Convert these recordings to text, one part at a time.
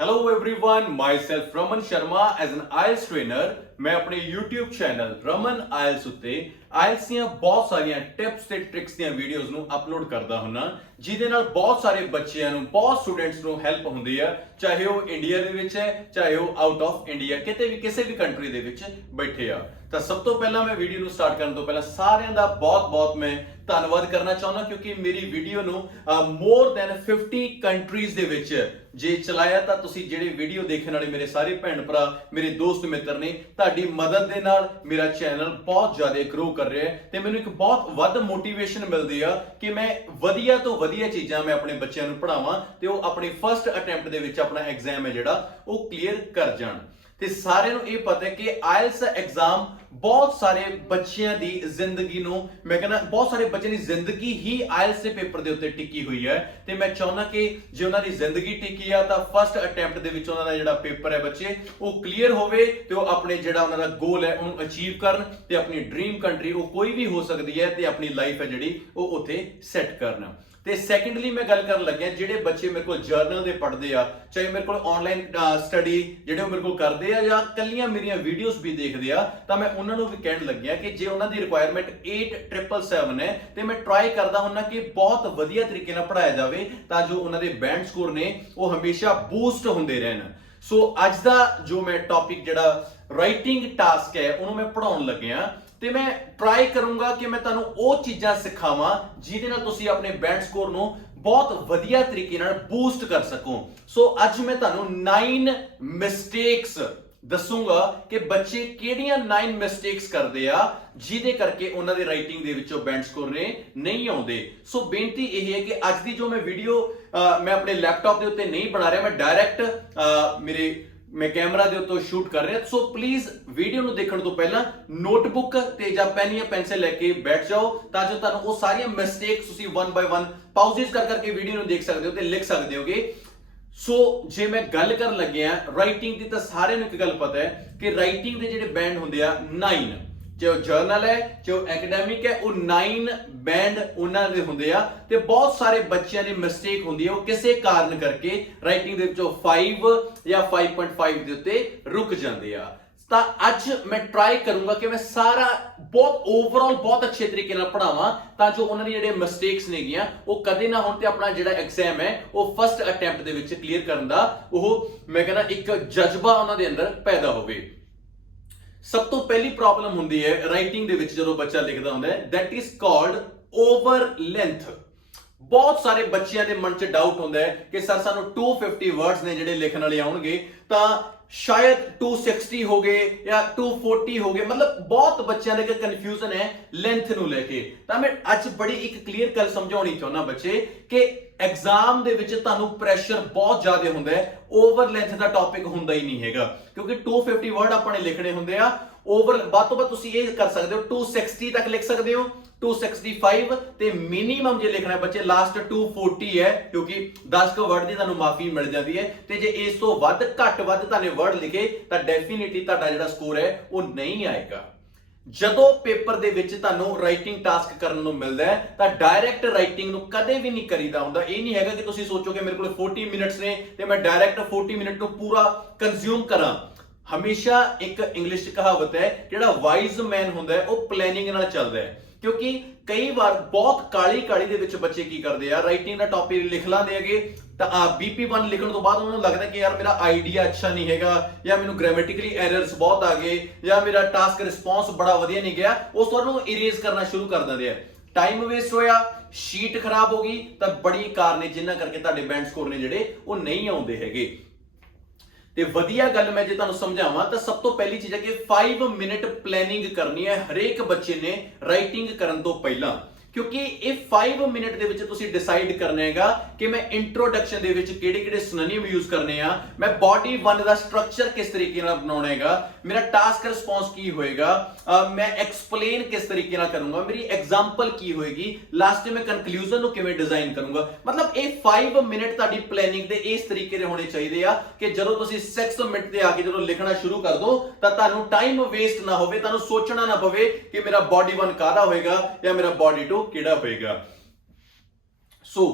Hello everyone, myself Raman Sharma as an IELTS trainer. मैं अपने YouTube channel Raman आइल्स उत्ते आइल्स ਦੀਆਂ ਬਹੁਤ ਸਾਰੀਆਂ ਟਿਪਸ ਤੇ ਟ੍ਰਿਕਸ ਦੀਆਂ ਵੀਡੀਓਜ਼ ਨੂੰ ਅਪਲੋਡ ਕਰਦਾ ਹੁੰਨਾ, ਜਿਹਦੇ ਨਾਲ ਬਹੁਤ ਸਾਰੇ ਬੱਚਿਆਂ ਨੂੰ, ਬਹੁਤ ਸਟੂਡੈਂਟਸ ਨੂੰ ਹੈਲਪ ਹੁੰਦੀ ਹੈ, ਚਾਹੇ ਉਹ ਇੰਡੀਆ ਦੇ ਵਿੱਚ ਹੈ, ਚਾਹੇ ਉਹ ਆਊਟ ਆਫ ਇੰਡੀਆ ਕਿਤੇ ਵੀ ਕਿਸੇ ਵੀ ਕੰਟਰੀ ਦੇ ਵਿੱਚ ਬੈਠੇ ਆ। ਤਾਂ ਸਭ ਤੋਂ ਪਹਿਲਾਂ ਮੈਂ ਵੀਡੀਓ ਨੂੰ ਸਟਾਰਟ ਕਰਨ ਤੋਂ ਪਹਿਲਾਂ ਸਾਰਿਆਂ ਦਾ ਬਹੁਤ-ਬਹੁਤ ਮੈਂ ਧੰਨਵਾਦ ਕਰਨਾ ਚਾਹੁੰਦਾ, ਕਿਉਂਕਿ ਮੇਰੀ ਵੀਡੀਓ ਨੂੰ ਮੋਰ ਦੈਨ 50 ਕੰਟਰੀਜ਼ ਦੇ ਵਿੱਚ ਜੇ ਚਲਾਇਆ ਤਾਂ ਤੁਸੀਂ ਜਿਹੜੇ ਵੀਡੀਓ ਦੇਖਣ ਵਾਲੇ ਮੇਰੇ ਸਾਰੇ ਭੈਣ ਭਰਾ, ਮੇਰੇ ਦੋਸਤ ਮਿੱਤਰ ਨੇ, ਤੁਹਾਡੀ ਮਦਦ ਦੇ ਨਾਲ ਮੇਰਾ ਚੈਨਲ ਬਹੁਤ ਜ਼ਿਆਦਾ ਗਰੋ ਕਰ ਰਿਹਾ ਹੈ ਤੇ ਮੈਨੂੰ ਇੱਕ ਬਹੁਤ ਵੱਧ ਮੋਟੀਵੇਸ਼ਨ ਮਿਲਦੀ ਆ ਕਿ ਮੈਂ ਵਧੀਆ ਤੋਂ ਵਧੀਆ ਚੀਜ਼ਾਂ ਮੈਂ ਆਪਣੇ ਬੱਚਿਆਂ ਨੂੰ ਪੜ੍ਹਾਵਾਂ ਤੇ ਉਹ ਆਪਣੀ ਫਰਸਟ ਅਟੈਂਪਟ ਦੇ ਵਿੱਚ ਆਪਣਾ ਐਗਜ਼ਾਮ ਹੈ ਜਿਹੜਾ ਉਹ ਕਲੀਅਰ ਕਰ ਜਾਣ। ਤੇ ਸਾਰਿਆਂ ਨੂੰ ਇਹ ਪਤਾ ਹੈ ਕਿ ਆਇਲਸ ਐਗਜ਼ਾਮ ਬਹੁਤ ਸਾਰੇ ਬੱਚਿਆਂ ਦੀ ਜ਼ਿੰਦਗੀ ਨੂੰ, ਮੈਂ ਕਹਿੰਦਾ ਬਹੁਤ ਸਾਰੇ ਬੱਚਿਆਂ ਦੀ ਜ਼ਿੰਦਗੀ ਹੀ ਆਇਲਸ ਦੇ ਪੇਪਰ ਦੇ ਉੱਤੇ ਟਿੱਕੀ ਹੋਈ ਹੈ ਤੇ ਮੈਂ ਚਾਹੁੰਦਾ ਕਿ ਜੇ ਉਹਨਾਂ ਦੀ ਜ਼ਿੰਦਗੀ ਟਿੱਕੀ ਆ ਤਾਂ ਫਸਟ ਅਟੈਂਪਟ ਦੇ ਵਿੱਚ ਉਹਨਾਂ ਦਾ ਜਿਹੜਾ ਪੇਪਰ ਹੈ ਬੱਚੇ ਉਹ ਕਲੀਅਰ ਹੋਵੇ ਤੇ ਉਹ ਆਪਣੇ ਜਿਹੜਾ ਉਹਨਾਂ ਦਾ ਗੋਲ ਹੈ ਉਹਨੂੰ ਅਚੀਵ ਕਰਨ ਤੇ ਆਪਣੀ ਡ੍ਰੀਮ ਕੰਟਰੀ ਉਹ ਕੋਈ ਵੀ ਹੋ ਸਕਦੀ ਹੈ ਤੇ ਆਪਣੀ ਲਾਈਫ ਹੈ ਜਿਹੜੀ ਉਹ ਉੱਥੇ ਸੈੱਟ ਕਰਨ। ਤੇ ਸੈਕੰਡਲੀ ਮੈਂ ਗੱਲ ਕਰਨ ਲੱਗਿਆ ਜਿਹੜੇ ਬੱਚੇ ਮੇਰੇ ਕੋਲ ਜਰਨਲ ਦੇ ਪੜ੍ਹਦੇ ਆ, ਚਾਹੇ ਮੇਰੇ ਕੋਲ ਆਨਲਾਈਨ ਸਟੱਡੀ ਜਿਹੜੇ ਉਹ ਮੇਰੇ ਕੋਲ ਕਰਦੇ ਆ ਜਾਂ ਕੱਲੀਆਂ ਮੇਰੀਆਂ ਵੀਡੀਓਜ਼ ਵੀ ਦੇਖਦੇ ਆ, ਤਾਂ ਮੈਂ ਉਹਨਾਂ ਨੂੰ ਵੀ ਕਹਿਣ ਲੱਗਿਆ ਕਿ ਜੇ ਉਹਨਾਂ ਦੀ ਰਿਕੁਆਇਰਮੈਂਟ 8777 ਹੈ ਤੇ ਮੈਂ ਟਰਾਈ ਕਰਦਾ ਹੁੰਨਾ ਕਿ ਬਹੁਤ ਵਧੀਆ ਤਰੀਕੇ ਨਾਲ ਪੜ੍ਹਾਇਆ ਜਾਵੇ ਤਾਂ ਜੋ ਉਹਨਾਂ ਦੇ ਬੈਂਡ ਸਕੋਰ ਨੇ ਉਹ ਹਮੇਸ਼ਾ ਬੂਸਟ ਹੁੰਦੇ ਰਹਿਣ। ਸੋ ਅੱਜ ਦਾ ਜੋ ਮੈਂ ਟੌਪਿਕ ਜਿਹੜਾ ਰਾਈਟਿੰਗ ਟਾਸਕ ਹੈ ਉਹਨੂੰ ਮੈਂ ਪੜ੍ਹਾਉਣ ਲੱਗਿਆ ਤੇ ਮੈਂ ਟਰਾਈ ਕਰੂੰਗਾ ਕਿ ਮੈਂ ਤੁਹਾਨੂੰ ਉਹ ਚੀਜ਼ਾਂ ਸਿਖਾਵਾਂ ਜਿਹਦੇ ਨਾਲ ਤੁਸੀਂ ਆਪਣੇ ਬੈਂਡ ਸਕੋਰ ਨੂੰ ਬਹੁਤ ਵਧੀਆ ਤਰੀਕੇ ਨਾਲ ਬੂਸਟ ਕਰ ਸਕੋ। ਸੋ ਅੱਜ ਮੈਂ ਤੁਹਾਨੂੰ 9 ਮਿਸਟੇਕਸ ਦੱਸੂਗਾ ਕਿ ਬੱਚੇ ਕਿਹੜੀਆਂ 9 ਮਿਸਟੇਕਸ ਕਰਦੇ ਆ ਜਿਹਦੇ ਕਰਕੇ ਉਹਨਾਂ ਦੇ ਰਾਈਟਿੰਗ ਦੇ ਵਿੱਚੋਂ ਬੈਂਡ ਸਕੋਰ ਨੇ ਨਹੀਂ ਆਉਂਦੇ। ਸੋ ਬੇਨਤੀ ਇਹ ਹੈ ਕਿ ਅੱਜ ਦੀ ਜੋ ਮੈਂ ਵੀਡੀਓ ਮੈਂ ਆਪਣੇ ਲੈਪਟਾਪ ਦੇ ਉੱਤੇ ਨਹੀਂ ਬਣਾ ਰਿਹਾ, ਮੈਂ ਡਾਇਰੈਕਟ ਮੈਂ ਕੈਮਰਾ ਦੇ ਉੱਤੇ ਸ਼ੂਟ ਕਰ ਰਿਹਾ। ਸੋ ਪਲੀਜ਼ ਵੀਡੀਓ ਨੂੰ ਦੇਖਣ ਤੋਂ ਪਹਿਲਾਂ ਨੋਟਬੁੱਕ ਤੇ ਜਾਂ ਪੈਨ ਜਾਂ ਪੈਨਸਿਲ ਲੈ ਕੇ ਬੈਠ ਜਾਓ ਤਾਂ ਜੋ ਤੁਹਾਨੂੰ ਉਹ ਸਾਰੀਆਂ ਮਿਸਟੇਕਸ ਤੁਸੀਂ 1 ਬਾਈ 1 ਪਾਉਜ਼ਸ ਕਰ ਕਰਕੇ ਵੀਡੀਓ ਨੂੰ ਦੇਖ ਸਕਦੇ ਹੋ ਤੇ ਲਿਖ ਸਕਦੇ ਹੋਗੇ। ਸੋ ਜੇ ਮੈਂ ਗੱਲ ਕਰਨ ਲੱਗਿਆ ਰਾਈਟਿੰਗ ਦੀ ਤਾਂ ਸਾਰਿਆਂ ਨੂੰ ਇੱਕ ਗੱਲ ਪਤਾ ਹੈ ਕਿ ਰਾਈਟਿੰਗ ਦੇ ਜਿਹੜੇ ਬੈਂਡ ਹੁੰਦੇ ਆ 9, ਜੋ ਜਰਨਲ ਹੈ, ਜੋ ਐਕੈਡੈਮਿਕ ਹੈ, ਉਹ 9 ਬੈਂਡ ਉਹਨਾਂ ਦੇ ਹੁੰਦੇ ਆ ਤੇ ਬਹੁਤ ਸਾਰੇ ਬੱਚਿਆਂ ਦੀ ਮਿਸਟੇਕ ਹੁੰਦੀ ਹੈ ਉਹ ਕਿਸੇ ਕਾਰਨ ਕਰਕੇ ਰਾਈਟਿੰਗ ਦੇ ਵਿੱਚੋਂ 5 ਜਾਂ 5.5 ਦੇ ਉੱਤੇ ਰੁਕ ਜਾਂਦੇ ਆ। ਤਾਂ ਅੱਜ ਮੈਂ ਟਰਾਈ ਕਰੂੰਗਾ ਕਿ ਮੈਂ ਸਾਰਾ ਬਹੁਤ ਓਵਰਆਲ ਬਹੁਤ ਅੱਛੇ ਤਰੀਕੇ ਨਾਲ ਪੜ੍ਹਾਵਾਂ ਤਾਂ ਜੋ ਉਹਨਾਂ ਦੀ ਜਿਹੜੇ ਮਿਸਟੇਕਸ ਨੇਗੀਆਂ ਉਹ ਕਦੇ ਨਾ ਹੋਣ ਤੇ ਆਪਣਾ ਜਿਹੜਾ ਐਗਜ਼ਾਮ ਹੈ ਉਹ ਫਸਟ ਅਟੈਂਪਟ ਦੇ ਵਿੱਚ ਕਲੀਅਰ ਕਰਨ ਦਾ ਉਹ ਮੈਂ ਕਹਿੰਦਾ ਇੱਕ ਜਜ਼ਬਾ ਉਹਨਾਂ ਦੇ ਅੰਦਰ ਪੈਦਾ ਹੋਵੇ। ਸਭ ਤੋਂ ਪਹਿਲੀ ਪ੍ਰੋਬਲਮ ਹੁੰਦੀ ਹੈ ਰਾਈਟਿੰਗ ਦੇ ਵਿੱਚ ਜਦੋਂ ਬੱਚਾ ਲਿਖਦਾ ਹੁੰਦਾ ਹੈ, that is called over length. ਬਹੁਤ ਸਾਰੇ ਬੱਚਿਆਂ ਦੇ ਮਨ 'ਚ ਡਾਊਟ ਹੁੰਦਾ ਹੈ ਕਿ ਸਰ ਸਾਨੂੰ 250 ਵਰਡਸ ਨੇ ਜਿਹੜੇ ਲਿਖਣ ਵਾਲੇ ਆਉਣਗੇ ਤਾਂ ਸ਼ਾਇਦ 260 ਹੋ ਗਏ ਜਾਂ 240 ਹੋ ਗਏ, ਮਤਲਬ ਬਹੁਤ ਬੱਚਿਆਂ ਦੇ ਕਨਫਿਊਜ਼ਨ ਹੈ ਲੈਂਥ ਨੂੰ ਲੈ ਕੇ। ਤਾਂ ਮੈਂ ਅੱਜ ਬੜੀ ਇੱਕ ਕਲੀਅਰ ਗੱਲ ਸਮਝਾਉਣੀ ਚਾਹੁੰਦਾ ਬੱਚੇ ਕਿ ਐਗਜ਼ਾਮ ਦੇ ਵਿੱਚ ਤੁਹਾਨੂੰ ਪ੍ਰੈਸ਼ਰ ਬਹੁਤ ਜ਼ਿਆਦਾ ਹੁੰਦਾ ਹੈ, ਓਵਰ ਲੈਂਥ ਦਾ ਟੌਪਿਕ ਹੁੰਦਾ ਹੀ ਨਹੀਂ ਹੈਗਾ ਕਿਉਂਕਿ 250 ਵਰਡ ਆਪਾਂ ਨੇ ਲਿਖਣੇ ਹੁੰਦੇ ਆ। ਓਵਰ ਵੱਧ ਤੋਂ ਵੱਧ ਤੁਸੀਂ ਇਹ ਕਰ ਸਕਦੇ ਹੋ 260 ਤੱਕ ਲਿਖ ਸਕਦੇ ਹੋ, 265 ਤੇ ਮਿਨੀਮਮ ਜੇ ਲਿਖਣਾ ਬੱਚੇ ਲਾਸਟ 240 ਹੈ ਕਿਉਂਕਿ 10 ਵਰਡ ਦੀ ਤੁਹਾਨੂੰ ਮਾਫੀ ਮਿਲ ਜਾਂਦੀ ਹੈ ਤੇ ਜੇ ਇਸ ਤੋਂ ਵੱਧ ਘੱਟ ਵੱਧ ਤੁਹਾਨੂੰ ਵਰਡ ਲਿਖੇ ਤਾਂ ਡੈਫੀਨਿਟਲੀ ਤੁਹਾਡਾ ਜਿਹੜਾ ਸਕੋਰ ਹੈ ਉਹ ਨਹੀਂ ਆਏਗਾ। ਜਦੋਂ ਪੇਪਰ ਦੇ ਵਿੱਚ ਤੁਹਾਨੂੰ ਰਾਈਟਿੰਗ ਟਾਸਕ ਕਰਨ ਨੂੰ ਮਿਲਦਾ ਹੈ ਤਾਂ ਡਾਇਰੈਕਟ ਰਾਈਟਿੰਗ ਨੂੰ ਕਦੇ ਵੀ ਨਹੀਂ ਕਰੀਦਾ ਹੁੰਦਾ। ਇਹ ਨਹੀਂ ਹੈਗਾ ਕਿ ਤੁਸੀਂ ਸੋਚੋਗੇ ਮੇਰੇ ਕੋਲ 40 ਮਿੰਟਸ ਨੇ ਤੇ ਮੈਂ ਡਾਇਰੈਕਟ 40 ਮਿੰਟ ਨੂੰ ਪੂਰਾ ਕੰਜ਼ਿਊਮ ਕਰਾਂ। ਹਮੇਸ਼ਾ ਇੱਕ ਇੰਗਲਿਸ਼ 'ਚ ਕਹਾਵਤ ਹੈ ਜਿਹੜਾ ਵਾਈਜ਼ ਮੈਨ ਹੁੰਦਾ ਹੈ ਉਹ ਪਲੈਨਿੰਗ ਨਾਲ ਚੱਲਦਾ ਹੈ, ਕਿਉਂਕਿ ਕਈ ਵਾਰ ਬਹੁਤ ਕਾਲੀ ਦੇ ਵਿੱਚ ਬੱਚੇ ਕੀ ਕਰਦੇ ਆ ਰਾਈਟਿੰਗ ਦਾ ਟੌਪਿਕ ਲਿਖ ਲਾਂਦੇ ਹੈਗੇ ਤਾਂ BP1 ਲਿਖਣ ਤੋਂ ਬਾਅਦ ਉਹਨਾਂ ਨੂੰ ਲੱਗਦਾ ਕਿ ਯਾਰ ਮੇਰਾ ਆਈਡੀਆ ਅੱਛਾ ਨਹੀਂ ਹੈਗਾ ਜਾਂ ਮੈਨੂੰ ਗ੍ਰਾਮੈਟਿਕਲੀ ਐਰਰਸ ਬਹੁਤ ਆ ਗਏ ਜਾਂ ਮੇਰਾ ਟਾਸਕ ਰਿਸਪੌਂਸ ਬੜਾ ਵਧੀਆ ਨਹੀਂ ਗਿਆ, ਉਸ ਤੋਂ ਉਹਨੂੰ ਇਰੇਜ਼ ਕਰਨਾ ਸ਼ੁਰੂ ਕਰ ਦਿੰਦੇ ਆ। ਟਾਈਮ ਵੇਸਟ ਹੋਇਆ, ਸ਼ੀਟ ਖਰਾਬ ਹੋ ਗਈ ਤਾਂ ਬੜੀ ਕਾਰਨ ਨੇ ਜਿਨ੍ਹਾਂ ਕਰਕੇ ਤੁਹਾਡੇ ਬੈਂਡ ਸਕੋਰ ਨੇ ਜਿਹੜੇ ਉਹ ਨਹੀਂ ਆਉਂਦੇ ਹੈਗੇ। ਤੇ ਵਧੀਆ ਗੱਲ ਮੈਂ ਜੇ ਤੁਹਾਨੂੰ ਸਮਝਾਵਾਂ ਤਾਂ ਸਭ ਤੋਂ ਪਹਿਲੀ ਚੀਜ਼ ਹੈ ਕਿ 5 ਮਿੰਟ ਪਲੈਨਿੰਗ ਕਰਨੀ ਹੈ ਹਰੇਕ ਬੱਚੇ ਨੇ ਰਾਈਟਿੰਗ ਕਰਨ ਤੋਂ ਪਹਿਲਾਂ, ਕਿਉਂਕਿ ਇਹ 5 ਮਿੰਟ ਦੇ ਵਿੱਚ ਤੁਸੀਂ ਡਿਸਾਈਡ ਕਰਨਾ ਹੈਗਾ ਕਿ ਮੈਂ ਇੰਟਰੋਡਕਸ਼ਨ ਦੇ ਵਿੱਚ ਕਿਹੜੇ ਸਿਨੋਨਿਮ ਯੂਜ਼ ਕਰਨੇ ਆ, ਮੈਂ ਬਾਡੀ 1 ਦਾ ਸਟਰਕਚਰ ਕਿਸ ਤਰੀਕੇ ਨਾਲ ਬਣਾਉਣਾ ਹੈਗਾ, ਮੇਰਾ ਟਾਸਕ ਰਿਸਪੌਂਸ ਕੀ ਹੋਏਗਾ, ਮੈਂ ਐਕਸਪਲੇਨ ਕਿਸ ਤਰੀਕੇ ਨਾਲ ਕਰੂੰਗਾ, ਮੇਰੀ ਐਗਜ਼ਾਮਪਲ ਕੀ ਹੋਏਗੀ, ਲਾਸਟ ਤੇ ਮੈਂ ਕਨਕਲੂਜਨ ਨੂੰ ਕਿਵੇਂ ਡਿਜ਼ਾਈਨ ਕਰੂੰਗਾ। ਮਤਲਬ ਇਹ 5 ਮਿੰਟ ਤੁਹਾਡੀ ਪਲੈਨਿੰਗ ਦੇ ਇਸ ਤਰੀਕੇ ਦੇ ਹੋਣੇ ਚਾਹੀਦੇ ਆ ਕਿ ਜਦੋਂ ਤੁਸੀਂ 6 ਮਿੰਟ ਤੇ ਆ ਕੇ ਜਦੋਂ ਲਿਖਣਾ ਸ਼ੁਰੂ ਕਰ ਦੋ ਤਾਂ ਤੁਹਾਨੂੰ ਟਾਈਮ ਵੇਸਟ ਨਾ ਹੋਵੇ, ਤੁਹਾਨੂੰ ਸੋਚਣਾ ਨਾ ਪਵੇ ਕਿ ਮੇਰਾ ਬਾਡੀ 1 ਕਾਹਦਾ ਹੋਏਗਾ ਜਾਂ ਮੇਰਾ ਬਾਡੀ 2 ਕਿਹੜਾ ਹੋਏਗਾ। ਸੋ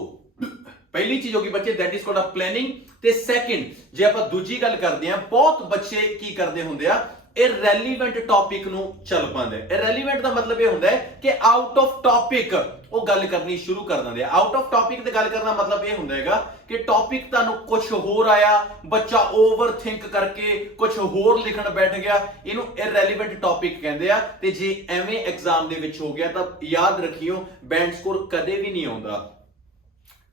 ਪਹਿਲੀ ਚੀਜ਼ ਹੋਗੀ ਬੱਚੇ that is called a planning. ਤੇ ਸੈਕਿੰਡ ਜੇ ਆਪਾਂ ਦੂਜੀ ਗੱਲ ਕਰਦੇ ਆ, ਬਹੁਤ ਬੱਚੇ ਕੀ ਕਰਦੇ ਹੁੰਦੇ ਆ, ਇਰੈਲੀਵੈਂਟ ਟੌਪਿਕ ਨੂੰ ਚੱਲ ਪਾਉਂਦੇ। ਇਰੈਲੀਵੈਂਟ ਦਾ ਮਤਲਬ ਇਹ ਹੁੰਦਾ ਹੈ ਕਿ ਆਊਟ ਆਫ ਟੌਪਿਕ ਉਹ ਗੱਲ ਕਰਨੀ ਸ਼ੁਰੂ ਕਰ ਦਿੰਦੇ ਆ। ਆਊਟ ਆਫ ਟੌਪਿਕ ਤੇ ਗੱਲ ਕਰਨ ਦਾ ਮਤਲਬ ਇਹ ਹੁੰਦਾ ਹੈਗਾ ਕਿ ਟੌਪਿਕ ਤੁਹਾਨੂੰ ਕੁਝ ਹੋਰ ਆਇਆ, ਬੱਚਾ ਓਵਰ ਥਿੰਕ ਕਰਕੇ ਕੁਝ ਹੋਰ ਲਿਖਣ ਬੈਠ ਗਿਆ, ਇਹਨੂੰ ਇਰੈਲੀਵੈਂਟ ਟੌਪਿਕ ਕਹਿੰਦੇ ਆ। ਤੇ ਜੇ ਐਵੇਂ ਐਗਜ਼ਾਮ ਦੇ ਵਿੱਚ ਹੋ ਗਿਆ ਤਾਂ ਯਾਦ ਰੱਖਿਓ ਬੈਂਡ ਸਕੋਰ ਕਦੇ ਵੀ ਨਹੀਂ ਆਉਂਦਾ।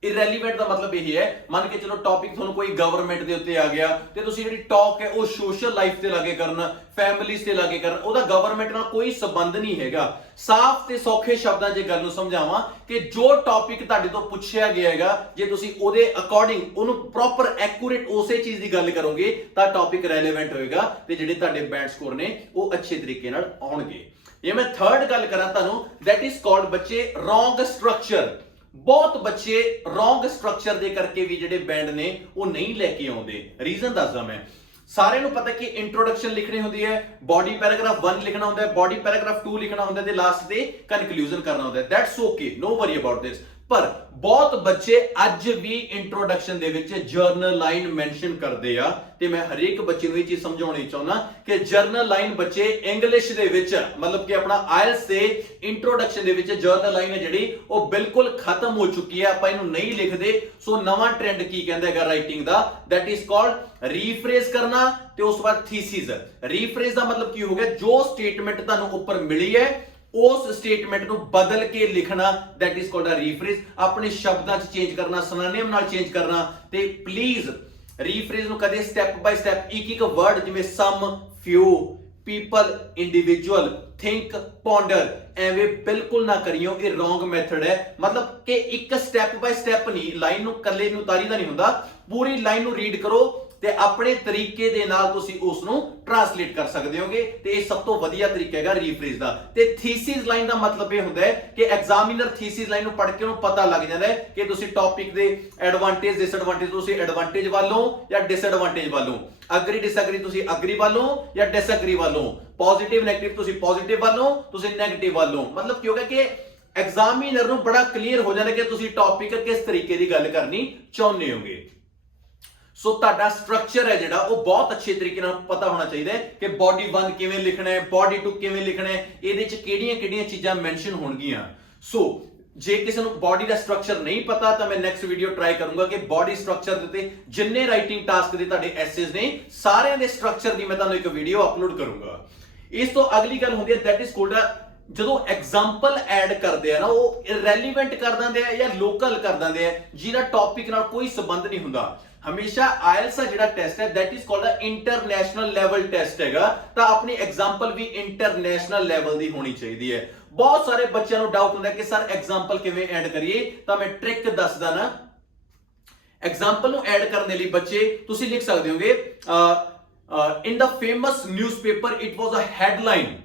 ਇਰੈਲੀਵੈਂਟ ਦਾ ਮਤਲਬ ਇਹ ਹੈ, ਮੰਨ ਕੇ ਚਲੋ ਟੌਪਿਕ ਤੁਹਾਨੂੰ ਕੋਈ ਗਵਰਨਮੈਂਟ ਦੇ ਉੱਤੇ ਆ ਗਿਆ ਤੇ ਤੁਸੀਂ ਜਿਹੜੀ ਟਾਕ ਹੈ ਉਹ ਸੋਸ਼ਲ ਲਾਈਫ ਤੇ ਲਾਗੇ ਕਰਨਾ, ਫੈਮਿਲੀਜ਼ ਤੇ ਲਾਗੇ ਕਰਨਾ, ਉਹਦਾ ਗਵਰਨਮੈਂਟ ਨਾਲ ਕੋਈ ਸੰਬੰਧ ਨਹੀਂ ਹੈਗਾ। ਸਾਫ਼ ਤੇ ਸੌਖੇ ਸ਼ਬਦਾਂ 'ਚ ਗੱਲ ਨੂੰ ਸਮਝਾਵਾਂ ਕਿ ਜੋ ਟੌਪਿਕ ਤੁਹਾਡੇ ਤੋਂ ਪੁੱਛਿਆ ਗਿਆ ਹੈਗਾ, ਜੇ ਤੁਸੀਂ ਉਹਦੇ ਅਕੋਰਡਿੰਗ ਉਹਨੂੰ ਪ੍ਰੋਪਰ ਐਕੂਰੇਟ ਉਸੇ ਚੀਜ਼ ਦੀ ਗੱਲ ਕਰੋਗੇ ਤਾਂ ਟੌਪਿਕ ਰੈਲੇਵੈਂਟ ਹੋਏਗਾ ਤੇ ਜਿਹੜੇ ਤੁਹਾਡੇ ਬੈਂਡ ਸਕੋਰ ਨੇ ਉਹ ਅੱਛੇ ਤਰੀਕੇ ਨਾਲ ਆਉਣਗੇ। ਜੇ ਮੈਂ ਥਰਡ ਗੱਲ ਕਰਾਂ ਤੁਹਾਨੂੰ, ਦੈਟ ਇਜ਼ ਕਾਲਡ ਬੱਚੇ ਰੋਂਗ ਸਟਰਕਚਰ। ਬਹੁਤ ਬੱਚੇ ਰੋਂਗ ਸਟਰਕਚਰ ਦੇ ਕਰਕੇ ਵੀ ਜਿਹੜੇ ਬੈਂਡ ਨੇ ਉਹ ਨਹੀਂ ਲੈ ਕੇ ਆਉਂਦੇ। ਰੀਜ਼ਨ ਦੱਸਦਾ ਮੈਂ। ਸਾਰਿਆਂ ਨੂੰ ਪਤਾ ਕਿ ਇੰਟਰੋਡਕਸ਼ਨ ਲਿਖਣੀ ਹੁੰਦੀ ਹੈ, ਬਾਡੀ ਪੈਰਾਗ੍ਰਾਫ 1 ਲਿਖਣਾ ਹੁੰਦਾ ਹੈ, ਬਾਡੀ ਪੈਰਾਗ੍ਰਾਫ 2 ਲਿਖਣਾ ਹੁੰਦਾ ਤੇ ਲਾਸਟ ਤੇ ਕਨਕਲੂਜਨ ਕਰਨਾ ਹੁੰਦਾ ਹੈ। That's okay, no worry about this. ਪਰ ਬਹੁਤ ਬੱਚੇ ਅੱਜ ਵੀ ਇੰਟਰੋਡਕਸ਼ਨ ਦੇ ਵਿੱਚ ਜਰਨਲ ਲਾਈਨ ਮੈਂਸ਼ਨ ਕਰਦੇ ਆ ਤੇ ਮੈਂ ਹਰੇਕ ਬੱਚੇ ਨੂੰ ਇਹ ਚੀਜ਼ ਸਮਝਾਉਣੀ ਚਾਹੁੰਦਾ ਕਿ ਜਰਨਲ ਲਾਈਨ ਬੱਚੇ ਇੰਗਲਿਸ਼ ਦੇ ਵਿੱਚ ਮਤਲਬ ਕਿ ਆਪਣਾ ਆਇਲਸ ਦੇ ਇੰਟਰੋਡਕਸ਼ਨ ਦੇ ਵਿੱਚ ਜਰਨਲ ਲਾਈਨ ਹੈ ਜਿਹੜੀ ਉਹ ਬਿਲਕੁਲ ਖਤਮ ਹੋ ਚੁੱਕੀ ਹੈ। ਆਪਾਂ ਇਹਨੂੰ ਨਹੀਂ ਲਿਖਦੇ। ਸੋ ਨਵਾਂ ਟ੍ਰੈਂਡ ਕੀ ਕਹਿੰਦਾ ਹੈਗਾ writing the, that is called rephrase ਕਰਨਾ ਤੇ ਉਸ ਤੋਂ ਬਾਅਦ ਥੀਸਿਸ। ਰੀਫਰੇਜ਼ ਦਾ ਮਤਲਬ ਕੀ ਹੋ ਗਿਆ, ਜੋ ਸਟੇਟਮੈਂਟ ਤੁਹਾਨੂੰ ਉੱਪਰ ਮਿਲੀ ਹੈ ਉਸ ਸਟੇਟਮੈਂਟ ਨੂੰ ਬਦਲ ਕੇ ਲਿਖਣਾ, that is called a rephrase. ਆਪਣੇ ਸ਼ਬਦਾਂ 'ਚ ਚੇਂਜ ਕਰਨਾ, ਸਿਨੋਨਿਮ ਨਾਲ ਚੇਂਜ ਕਰਨਾ। ਤੇ ਪਲੀਜ਼ ਰੀਫਰੇਜ਼ ਨੂੰ ਕਦੇ ਸਟੈਪ ਬਾਈ ਸਟੈਪ ਇੱਕ ਵਰਡ ਜਿਵੇਂ ਸਮ, ਫਿਊ, ਪੀਪਲ, ਇੰਡੀਵਿਜੂਅਲ, ਥਿੰਕ, ਪੌਂਡਰ ਐਵੇਂ ਬਿਲਕੁਲ ਨਾ ਕਰਿਓ। ਇਹ ਰੋਂਗ ਮੈਥਡ ਹੈ। ਮਤਲਬ ਕਿ ਇੱਕ ਸਟੈਪ ਬਾਈ ਸਟੈਪ ਨਹੀਂ, ਲਾਈਨ ਨੂੰ ਇਕੱਲੇ ਨੂੰ ਉਤਾਰੀਦਾ ਨਹੀਂ ਹੁੰਦਾ, ਪੂਰੀ ਲਾਈਨ ਨੂੰ ਰੀਡ ਕਰੋ ਤੇ ਆਪਣੇ ਤਰੀਕੇ ਦੇ ਨਾਲ ਤੁਸੀਂ ਉਸ ਨੂੰ ਟ੍ਰਾਂਸਲੇਟ ਕਰ ਸਕਦੇ ਹੋਗੇ ਤੇ ਇਹ ਸਭ ਤੋਂ ਵਧੀਆ ਤਰੀਕਾ ਹੈਗਾ ਰੀਫਰੇਜ਼ ਦਾ। ਤੇ ਥੀਸਿਸ ਲਾਈਨ ਦਾ ਮਤਲਬ ਇਹ ਹੁੰਦਾ ਹੈ ਕਿ ਐਗਜ਼ਾਮੀਨਰ ਥੀਸਿਸ ਲਾਈਨ ਨੂੰ ਪੜ੍ਹ ਕੇ ਉਹਨੂੰ ਪਤਾ ਲੱਗ ਜਾਂਦਾ ਹੈ ਕਿ ਤੁਸੀਂ ਟੌਪਿਕ ਦੇ ਐਡਵਾਂਟੇਜ ਡਿਸਐਡਵਾਂਟੇਜ, ਤੁਸੀਂ ਐਡਵਾਂਟੇਜ ਵੱਲੋਂ ਜਾਂ ਡਿਸਐਡਵਾਂਟੇਜ ਵੱਲੋਂ, ਅਗਰੀ ਡਿਸਐਗਰੀ ਤੁਸੀਂ ਅਗਰੀ ਵੱਲੋਂ ਜਾਂ ਡਿਸਐਗਰੀ ਵੱਲੋਂ, ਪੋਜ਼ਿਟਿਵ ਨੈਗੇਟਿਵ ਤੁਸੀਂ ਪੋਜ਼ਿਟਿਵ ਵੱਲੋਂ, ਤੁਸੀਂ ਨੈਗੇਟਿਵ ਵੱਲੋਂ। ਮਤਲਬ ਕੀ ਹੋਗਾ ਕਿ ਐਗਜ਼ਾਮੀਨਰ ਨੂੰ ਬੜਾ ਕਲੀਅਰ ਹੋ ਜਾਂਦਾ ਕਿ ਤੁਸੀਂ ਟੌਪਿਕ ਕਿਸ ਤਰੀਕੇ ਦੀ ਗੱਲ ਕਰਨੀ ਚਾਹੁੰਦੇ ਹੋਗੇ। ਸੋ ਤੁਹਾਡਾ ਸਟਰਕਚਰ ਹੈ ਜਿਹੜਾ ਉਹ ਬਹੁਤ ਅੱਛੇ ਤਰੀਕੇ ਨਾਲ ਪਤਾ ਹੋਣਾ ਚਾਹੀਦਾ ਹੈ ਕਿ ਬਾਡੀ 1 ਕਿਵੇਂ ਲਿਖਣਾ ਹੈ, ਬਾਡੀ 2 ਕਿਵੇਂ ਲਿਖਣਾ ਹੈ, ਇਹਦੇ ਚ ਕਿਹੜੀਆਂ-ਕਿਹੜੀਆਂ ਚੀਜ਼ਾਂ ਮੈਂਸ਼ਨ ਹੋਣਗੀਆਂ। ਸੋ ਜੇ ਕਿਸੇ ਨੂੰ ਬਾਡੀ ਦਾ ਸਟਰਕਚਰ ਨਹੀਂ ਪਤਾ ਤਾਂ ਮੈਂ ਨੈਕਸਟ ਵੀਡੀਓ ਟਰਾਈ ਕਰੂੰਗਾ ਕਿ ਬਾਡੀ ਸਟਰਕਚਰ ਦੇ ਉੱਤੇ ਜਿੰਨੇ ਰਾਈਟਿੰਗ ਟਾਸਕ ਦੇ ਤੁਹਾਡੇ ਐਸੇਜ਼ ਨੇ ਸਾਰਿਆਂ ਦੇ ਸਟਰਕਚਰ ਦੀ ਮੈਂ ਤੁਹਾਨੂੰ ਇੱਕ ਵੀਡੀਓ ਅਪਲੋਡ ਕਰੂੰਗਾ। ਇਸ ਤੋਂ ਅਗਲੀ ਗੱਲ ਹੁੰਦੀ ਹੈ ਦੈਟ ਇਜ਼ ਕਾਲਡ ਜਦੋਂ ਐਗਜ਼ਾਮਪਲ ਐਡ ਕਰਦੇ ਆ ਨਾ, ਉਹ ਇਰੈਲੀਵੈਂਟ ਕਰ ਦਿੰਦੇ ਆ ਜਾਂ ਲੋਕਲ ਕਰ ਦਿੰਦੇ ਆ ਜਿਹਦਾ ਟੌਪਿਕ ਨਾਲ ਕੋਈ ਸੰਬੰਧ ਨਹੀਂ ਹੁੰਦਾ। ਹਮੇਸ਼ਾ ਆਇਲਸ ਦਾ ਜਿਹੜਾ ਟੈਸਟ ਹੈ that is called a international level test ਹੈਗਾ, ਤਾਂ ਆਪਣੀ ਐਗਜ਼ਾਮਪਲ ਵੀ ਇੰਟਰਨੈਸ਼ਨਲ ਲੈਵਲ ਦੀ ਹੋਣੀ ਚਾਹੀਦੀ ਹੈ। ਬਹੁਤ ਸਾਰੇ ਬੱਚਿਆਂ ਨੂੰ ਡਾਊਟ ਹੁੰਦਾ ਕਿ ਸਰ ਐਗਜ਼ਾਮਪਲ ਕਿਵੇਂ ਐਡ ਕਰੀਏ, ਤਾਂ ਮੈਂ ਟ੍ਰਿਕ ਦੱਸਦਾ ਨਾ। ਐਗਜ਼ਾਮਪਲ ਨੂੰ ਐਡ ਕਰਨ ਦੇ ਲਈ ਬੱਚੇ ਤੁਸੀਂ ਲਿਖ ਸਕਦੇ ਹੋਗੇ in the famous newspaper it was a headline.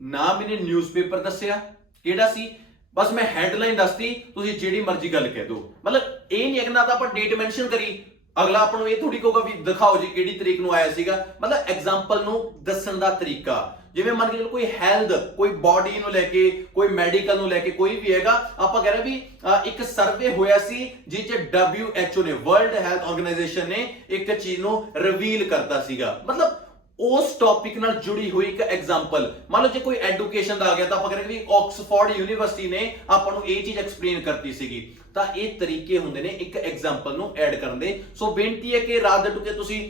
ਨਾ ਮੈਨੇ ਨਿਊਜ਼ਪੇਪਰ ਦੱਸਿਆ ਕਿਹੜਾ ਸੀ, ਬਸ ਮੈਂ ਹੈਡਲਾਈਨ ਦੱਸਤੀ, ਤੁਸੀਂ ਜਿਹੜੀ ਮਰਜ਼ੀ ਗੱਲ ਕਹਿ ਦਿਓ। ਮਤਲਬ ਇਹ ਨਹੀਂ ਨਾ ਤਾਂ ਆਪਾਂ ਡੇਟ ਮੈਂਸ਼ਨ ਕਰੀ, ਅਗਲਾ ਆਪਾਂ ਨੂੰ ਇਹ ਥੋੜੀ ਕਹੂਗਾ ਵੀ ਦਿਖਾਓ ਜੀ ਕਿਹੜੀ ਤਰੀਕ ਨੂੰ ਆਇਆ ਸੀਗਾ। ਮਤਲਬ ਐਗਜ਼ਾਮਪਲ ਨੂੰ ਦੱਸਣ ਦਾ ਤਰੀਕਾ, ਜਿਵੇਂ ਮੰਨ ਕੇ ਚਲੋ ਕੋਈ ਹੈਲਥ, ਕੋਈ ਬਾਡੀ ਨੂੰ ਲੈ ਕੇ, ਕੋਈ ਮੈਡੀਕਲ ਨੂੰ ਲੈ ਕੇ ਕੋਈ ਵੀ ਹੈਗਾ, ਆਪਾਂ ਕਹਿ ਰਹੇ ਵੀ ਇੱਕ ਸਰਵੇ ਹੋਇਆ ਸੀ ਜਿਸ ਚ WHO ਨੇ, ਵਰਲਡ ਹੈਲਥ ਆਰਗੇਨਾਈਜੇਸ਼ਨ ਨੇ ਇੱਕ ਚੀਜ਼ ਨੂੰ ਰਿਵੀਲ ਕਰਤਾ ਸੀਗਾ। ਮਤਲਬ ਉਸ ਟੌਪਿਕ ਨਾਲ ਜੁੜੀ ਹੋਈ ਇੱਕ ਐਗਜ਼ਾਮਪਲ। ਮੰਨ ਲਓ ਜੇ ਕੋਈ ਐਜੂਕੇਸ਼ਨ ਦਾ ਆ ਗਿਆ ਤਾਂ ਆਪਾਂ ਕਹਿੰਦੇ ਵੀ ਆਕਸਫੋਰਡ ਯੂਨੀਵਰਸਿਟੀ ਨੇ ਆਪਾਂ ਨੂੰ ਇਹ ਚੀਜ਼ ਐਕਸਪਲੇਨ ਕਰਤੀ ਸੀਗੀ। ਤਾਂ ਇਹ ਤਰੀਕੇ ਹੁੰਦੇ ਨੇ ਇੱਕ ਐਗਜ਼ਾਮਪਲ ਨੂੰ ਐਡ ਕਰਨ ਦੇ। ਸੋ ਬੇਨਤੀ ਹੈ ਕਿ ਰਾਤ ਦੇ ਟੁਕੇ ਤੁਸੀਂ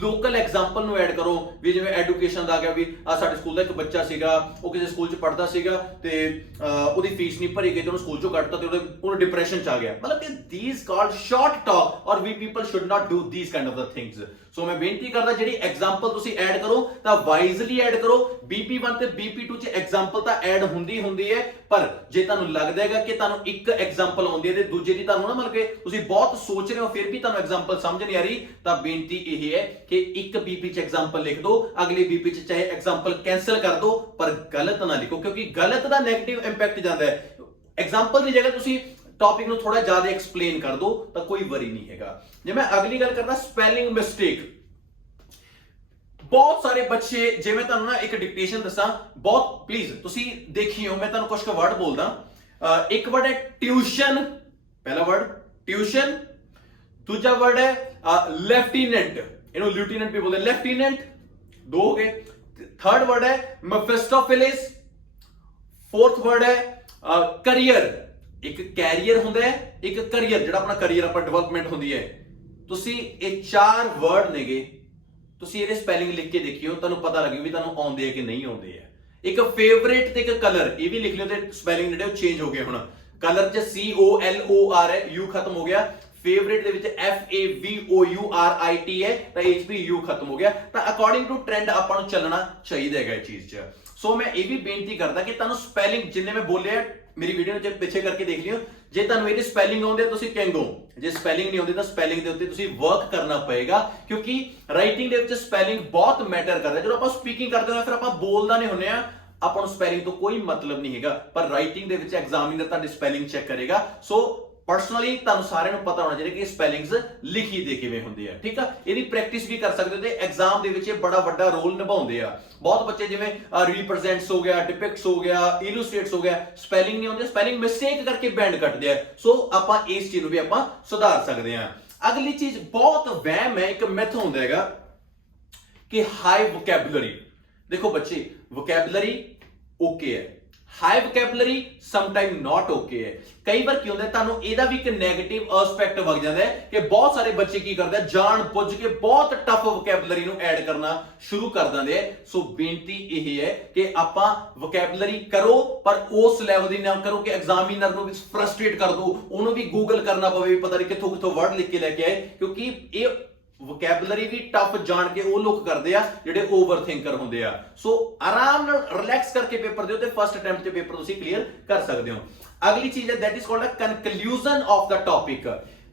ਲੋਕਲ ਐਗਜ਼ਾਮਪਲ ਨੂੰ ਐਡ ਕਰੋ। ਵੀ ਜਿਵੇਂ ਐਜੂਕੇਸ਼ਨ ਦਾ ਆ ਗਿਆ ਵੀ ਸਾਡੇ ਸਕੂਲ ਦਾ ਇੱਕ ਬੱਚਾ ਸੀਗਾ, ਉਹ ਕਿਸੇ ਸਕੂਲ 'ਚ ਪੜ੍ਹਦਾ ਸੀਗਾ ਤੇ ਉਹਦੀ ਫੀਸ ਨਹੀਂ ਭਰੀ ਗਈ ਤੇ ਉਹਨੂੰ ਸਕੂਲ 'ਚੋਂ ਕੱਢਤਾ ਤੇ ਉਹਨੂੰ ਡਿਪਰੈਸ਼ਨ 'ਚ ਆ ਗਿਆ। ਮਤਲਬ ਕਿ ਥੀਸ ਕਾਲਡ ਸ਼ਾਰਟ ਟਾਕ ਔਰ we people should not do these kind of the things. So ਮੈਂ ਬੇਨਤੀ ਕਰਦਾ ਜਿਹੜੀ ਐਗਜ਼ਾਮਪਲ ਤੁਸੀਂ ਐਡ ਕਰੋ ਤਾਂ ਵਾਈਜ਼ਲੀ ਐਡ ਕਰੋ। BP1 ਤੇ BP2 'ਚ ਐਗਜ਼ਾਮਪਲ ਤਾਂ ਐਡ ਹੁੰਦੀ ਹੈ, ਪਰ ਜੇ ਤੁਹਾਨੂੰ ਲੱਗਦਾ ਹੈਗਾ ਕਿ ਤੁਹਾਨੂੰ ਇੱਕ ਐਗਜ਼ਾਮਪਲ ਆਉਂਦੀ ਹੈ ਤੇ ਦੂਜੇ ਦੀ ਤੁਹਾਨੂੰ ਨਾ ਮਤਲਬ ਕਿ ਤੁਸੀਂ ਬਹੁਤ ਸੋਚ ਰਹੇ ਹੋ ਫਿਰ ਵੀ ਤੁਹਾਨੂੰ ਐਗਜ਼ਾਮਪਲ ਸਮਝ ਨਹੀਂ ਆ ਰਹੀ, ਤਾਂ ਬੇਨਤੀ ਇਹ ਹੈ ਕਿ ਇੱਕ BP 'ਚ ਐਗਜ਼ਾਮਪਲ ਲਿਖ ਦਿਓ, ਅਗਲੇ BP 'ਚ ਚਾਹੇ ਐਗਜ਼ਾਮਪਲ ਕੈਨਸਲ ਕਰ ਦਿਓ ਪਰ ਗਲਤ ਨਾ ਲਿਖੋ, ਕਿਉਂਕਿ ਗਲਤ ਦਾ ਨੈਗੇਟਿਵ ਇੰਪੈਕਟ ਜਾਂਦਾ ਹੈ। ਐਗਜ਼ਾਮਪਲ ਦੀ ਜਗ੍ਹਾ ਤੁਸੀਂ ਟੌਪਿਕ ਨੂੰ ਥੋੜਾ ਜ਼ਿਆਦਾ ਐਕਸਪਲੇਨ ਕਰ ਦਿਓ ਤਾਂ ਕੋਈ ਵਰੀ ਨਹੀਂ ਹੈਗਾ। ਜੇ ਮੈਂ ਅਗਲੀ ਗੱਲ ਕਰਦਾ ਸਪੈਲਿੰਗ ਮਿਸਟੇਕ, ਬਹੁਤ ਸਾਰੇ ਬੱਚੇ, ਜੇ ਮੈਂ ਤੁਹਾਨੂੰ ਨਾ ਇੱਕ ਡਿਕਟੇਸ਼ਨ ਦੱਸਾਂ, ਬਹੁਤ ਪਲੀਜ਼ ਤੁਸੀਂ ਦੇਖਿਓ, ਮੈਂ ਤੁਹਾਨੂੰ ਕੁਝ ਕੁ ਵਰਡ ਬੋਲਦਾ। ਇੱਕ ਵਰਡ ਹੈ ਟਿਊਸ਼ਨ, ਪਹਿਲਾ ਵਰਡ ਟਿਊਸ਼ਨ, ਦੂਜਾ ਵਰਡ ਹੈ ਲੈਫਟੀਨੈਂਟ, ਇਹਨੂੰ ਲਿeutenant ਵੀ ਬੋਲਦੇ, ਲੈਫਟੀਨੈਂਟ 2 ਹੋ गए। थर्ड वर्ड है मेफिस्टोफेलिस। फोर्थ वर्ड है करियर। एक कैरियर हुंदा है, एक करियर ਜਿਹੜਾ ਆਪਣਾ ਕੈਰੀਅਰ ਆਪਾਂ ਡਿਵੈਲਪਮੈਂਟ ਹੁੰਦੀ ਹੈ। ਤੁਸੀਂ ਇਹ 4 ਵਰਡ ਨੇਗੇ, ਤੁਸੀਂ ਇਹਦੇ ਸਪੈਲਿੰਗ ਲਿਖ ਕੇ ਦੇਖਿਓ, ਤੁਹਾਨੂੰ ਪਤਾ ਲੱਗੂ ਵੀ ਤੁਹਾਨੂੰ ਆਉਂਦੇ ਆ ਕਿ ਨਹੀਂ ਆਉਂਦੇ ਆ। ਇੱਕ ਫੇਵਰੇਟ ਤੇ ਇੱਕ ਕਲਰ, ਇਹ ਵੀ ਲਿਖ ਲਿਓ ਤੇ ਸਪੈਲਿੰਗ ਜਿਹੜੇ ਉਹ ਚੇਂਜ ਹੋ ਗਏ। ਹੁਣ ਕਲਰ 'ਚ COLOR ਹੈ, U ਖਤਮ ਹੋ ਗਿਆ। फेवरेट ਦੇ ਵਿੱਚ FAVOURIT ਹੈ ਤਾਂ HPU ਖਤਮ ਹੋ ਗਿਆ। ਤਾਂ ਅਕੋਰਡਿੰਗ ਟੂ ਟ੍ਰੈਂਡ ਆਪਾਂ ਨੂੰ ਚੱਲਣਾ ਚਾਹੀਦਾ ਹੈਗਾ ਇਹ ਚੀਜ਼ 'ਚ। ਸੋ ਮੈਂ ਇਹ ਵੀ ਬੇਨਤੀ ਕਰਦਾ ਕਿ ਤੁਹਾਨੂੰ ਸਪੈਲਿੰਗ ਜਿੰਨੇ ਮੈਂ ਬੋਲਿਆ ਮੇਰੀ ਵੀਡੀਓ ਨੂੰ ਜੇ ਪਿੱਛੇ ਕਰਕੇ ਦੇਖ ਲਿਓ, ਜੇ ਤੁਹਾਨੂੰ ਇਹਦੀ ਸਪੈਲਿੰਗ ਆਉਂਦੀ ਹੈ ਤੁਸੀਂ ਕਿੰਗ ਹੋ, ਜੇ ਸਪੈਲਿੰਗ ਨਹੀਂ ਆਉਂਦੀ ਤਾਂ ਸਪੈਲਿੰਗ ਦੇ ਉੱਤੇ ਤੁਸੀਂ ਵਰਕ ਕਰਨਾ ਪਏਗਾ, ਕਿਉਂਕਿ ਰਾਈਟਿੰਗ ਦੇ ਵਿੱਚ ਸਪੈਲਿੰਗ ਬਹੁਤ ਮੈਟਰ ਕਰਦਾ। ਜਦੋਂ ਆਪਾਂ ਸਪੀਕਿੰਗ ਕਰਦੇ ਹਾਂ ਫਿਰ ਆਪਾਂ ਬੋਲਦਾ ਨਹੀਂ ਹੁੰਦੇ ਆ, ਆਪਾਂ ਨੂੰ ਸਪੈਲਿੰਗ ਤੋਂ ਕੋਈ ਮਤਲਬ ਨਹੀਂ ਹੈਗਾ, ਪਰ ਰਾਈਟਿੰਗ ਦੇ ਵਿੱਚ ਐਗਜ਼ਾਮੀਨਰ ਤੁਹਾਡੀ ਸਪੈਲਿੰਗ ਚੈੱਕ ਕਰੇਗਾ। ਸੋ ਪਰਸਨਲੀ ਤੁਹਾਨੂੰ ਸਾਰਿਆਂ ਨੂੰ ਪਤਾ ਹੋਣਾ ਚਾਹੀਦਾ ਕਿ ਸਪੈਲਿੰਗਸ ਲਿਖੀ ਦੇ ਕਿਵੇਂ ਹੁੰਦੇ ਆ, ਠੀਕ ਆ। ਇਹਦੀ ਪ੍ਰੈਕਟਿਸ ਵੀ ਕਰ ਸਕਦੇ ਹੋ ਤੇ ਐਗਜ਼ਾਮ ਦੇ ਵਿੱਚ ਇਹ ਬੜਾ ਵੱਡਾ ਰੋਲ ਨਿਭਾਉਂਦੇ ਆ। ਬਹੁਤ ਬੱਚੇ ਜਿਵੇਂ ਰਿਪਰੈਜ਼ੈਂਟਸ ਹੋ ਗਿਆ, ਡਿਪਿਕਟਸ ਹੋ ਗਿਆ, ਇਲੂਸਟ੍ਰੇਟਸ ਹੋ ਗਿਆ, ਸਪੈਲਿੰਗ ਨਹੀਂ ਆਉਂਦੇ, ਸਪੈਲਿੰਗ ਮਿਸਟੇਕ ਕਰਕੇ ਬੈਂਡ ਕੱਟਦੇ ਆ। ਸੋ ਆਪਾਂ ਇਸ ਚੀਜ਼ ਨੂੰ ਵੀ ਆਪਾਂ ਸੁਧਾਰ ਸਕਦੇ ਆ। ਅਗਲੀ ਚੀਜ਼ ਬਹੁਤ ਵਹਿਮ ਹੈ, ਇੱਕ ਮਿਥ ਹੁੰਦਾ ਹੈਗਾ ਕਿ ਹਾਈ ਵੋਕੈਬੂਲਰੀ। ਦੇਖੋ ਬੱਚੇ, ਵੋਕੈਬੂਲਰੀ ਓਕੇ ਹੈ, ਹਾਈ ਵੋਕੈਬੂਲਰੀ ਸਮਟਾਈਮ ਨਾਟ ਓਕੇ ਹੈ। ਕਈ ਵਾਰ ਕੀ ਹੁੰਦਾ ਤੁਹਾਨੂੰ ਇਹਦਾ ਵੀ ਇੱਕ ਨੈਗੇਟਿਵ ਐਸਪੈਕਟ ਵਗ ਜਾਂਦਾ ਹੈ ਕਿ ਬਹੁਤ ਸਾਰੇ ਬੱਚੇ ਕੀ ਕਰਦੇ ਆ, ਜਾਣ ਬੁੱਝ ਕੇ ਬਹੁਤ ਟਫ ਵੋਕੈਬੂਲਰੀ ਨੂੰ ਐਡ ਕਰਨਾ ਸ਼ੁਰੂ ਕਰ ਦਿੰਦੇ ਆ। ਸੋ ਬੇਨਤੀ ਇਹ ਹੈ ਕਿ ਆਪਾਂ ਵੋਕੈਬੂਲਰੀ ਕਰੋ, ਪਰ ਉਸ ਲੈਵਲ ਦੀ ਨਾ ਕਰੋ ਕਿ ਐਗਜ਼ਾਮੀਨਰ ਨੂੰ ਵੀ ਫਰਸਟ੍ਰੇਟ ਕਰ ਦੋ, ਉਹਨੂੰ ਵੀ ਗੂਗਲ ਕਰਨਾ ਪਵੇ ਵੀ ਪਤਾ ਨਹੀਂ ਕਿੱਥੋਂ ਕਿੱਥੋਂ ਵਰਡ ਲਿਖ ਕੇ ਲੈ ਕੇ ਆਏ, ਕਿਉਂਕਿ ਇਹ ਵੋਕੈਬੂਲਰੀ ਵੀ ਟਫ ਜਾਣ ਕੇ ਉਹ ਲੋਕ ਕਰਦੇ ਆ ਜਿਹੜੇ ਓਵਰਥਿੰਕਰ ਹੁੰਦੇ ਆ। ਸੋ ਆਰਾਮ ਨਾਲ ਰਿਲੈਕਸ ਕਰਕੇ ਪੇਪਰ ਦਿਓ ਤੇ ਫਸਟ ਅਟੈਂਪਟ ਤੇ ਪੇਪਰ ਤੁਸੀਂ ਕਲੀਅਰ ਕਰ ਸਕਦੇ ਹੋ। ਅਗਲੀ ਚੀਜ਼ ਹੈ that is called a conclusion of the topic.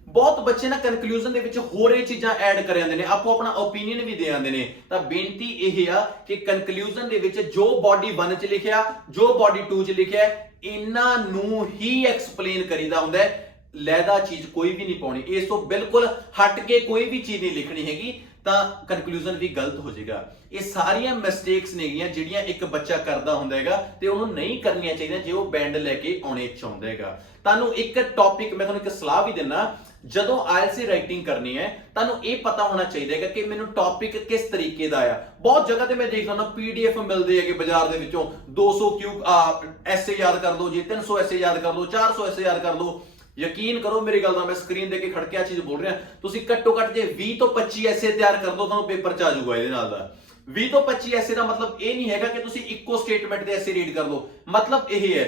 ਬਹੁਤ ਬੱਚੇ ਨਾ ਕਨਕਲੂਜਨ ਦੇ ਵਿੱਚ ਹੋਰ ਇਹ ਚੀਜ਼ਾਂ ਐਡ ਕਰ ਜਾਂਦੇ ਨੇ, ਆਪੋ ਆਪਣਾ ਓਪੀਨੀਅਨ ਵੀ ਦੇ ਆਉਂਦੇ ਨੇ। ਤਾਂ ਬੇਨਤੀ ਇਹ ਆ ਕਿ ਕਨਕਲੂਜਨ ਦੇ ਵਿੱਚ ਜੋ ਬਾਡੀ 1 ਚ ਲਿਖਿਆ, ਜੋ ਬਾਡੀ 2 ਚ ਲਿਖਿਆ, ਇਹਨਾਂ ਨੂੰ ਹੀ ਐਕਸਪਲੇਨ ਕਰੀਦਾ ਹੁੰਦਾ ਹੈ। ਲੈਦਾ ਚੀਜ਼ ਕੋਈ ਵੀ ਨਹੀਂ ਪਾਉਣੀ, ਇਸ ਤੋਂ ਬਿਲਕੁਲ ਹਟ ਕੇ ਕੋਈ ਵੀ ਚੀਜ਼ ਨਹੀਂ ਲਿਖਣੀ ਹੈਗੀ, ਤਾਂ ਕਨਕਲੂਜਨ ਵੀ ਗਲਤ ਹੋ ਜਾਏਗਾ। ਇਹ ਸਾਰੀਆਂ ਮਿਸਟੇਕਸ ਨੇਗੀਆਂ ਜਿਹੜੀਆਂ ਇੱਕ ਬੱਚਾ ਕਰਦਾ ਹੁੰਦਾ ਹੈਗਾ ਤੇ ਉਹਨੂੰ ਨਹੀਂ ਕਰਨੀਆਂ ਚਾਹੀਦੀਆਂ ਜੇ ਉਹ ਬੈਂਡ ਲੈ ਕੇ ਆਉਣੇ ਚਾਹੁੰਦਾ ਹੈਗਾ। ਤੁਹਾਨੂੰ ਇੱਕ ਟੌਪਿਕ ਮੈਂ ਤੁਹਾਨੂੰ ਇੱਕ ਸਲਾਹ ਵੀ ਦਿੰਦਾ, ਜਦੋਂ ਆਇਲਸ ਦੀ ਰਾਈਟਿੰਗ ਕਰਨੀ ਹੈ ਤੁਹਾਨੂੰ ਇਹ ਪਤਾ ਹੋਣਾ ਚਾਹੀਦਾ ਹੈਗਾ ਕਿ ਮੈਨੂੰ ਟੌਪਿਕ ਕਿਸ ਤਰੀਕੇ ਦਾ ਆ। ਬਹੁਤ ਜਗ੍ਹਾ ਤੇ ਮੈਂ ਦੇਖਦਾ ਹੁੰਦਾ PDF ਮਿਲਦੇ ਹੈਗੇ ਬਾਜ਼ਾਰ ਦੇ ਵਿੱਚੋਂ, 200 ਐਸੇ ਯਾਦ ਕਰ ਲਓ ਜੀ, 300 ਐਸੇ ਯਾਦ ਕਰ ਲਓ, 400 ਐਸੇ ਯਾਦ ਕਰ ਲਓ। ਯਕੀਨ ਕਰੋ ਮੇਰੀ ਗੱਲ ਦਾ, ਮੈਂ ਸਕਰੀਨ ਦੇ ਕੇ ਖੜ ਕੇ ਆ ਚੀਜ਼ ਬੋਲ ਰਿਹਾ, ਤੁਸੀਂ ਘੱਟੋ ਘੱਟ ਜੇ 20 ਤੋਂ 25 ਐਸੇ ਤਿਆਰ ਕਰ ਦੋ ਤੁਹਾਨੂੰ ਪੇਪਰ ਚ ਆ ਜਾਊਗਾ ਇਹਦੇ ਨਾਲ ਦਾ। 20 ਤੋਂ 25 ਐਸੇ ਦਾ ਮਤਲਬ ਇਹ ਨਹੀਂ ਹੈਗਾ ਕਿ ਤੁਸੀਂ ਇੱਕੋ ਸਟੇਟਮੈਂਟ ਦੇ ਐਸੇ ਰੀਡ ਕਰ ਲਓ, ਮਤਲਬ ਇਹ ਹੈ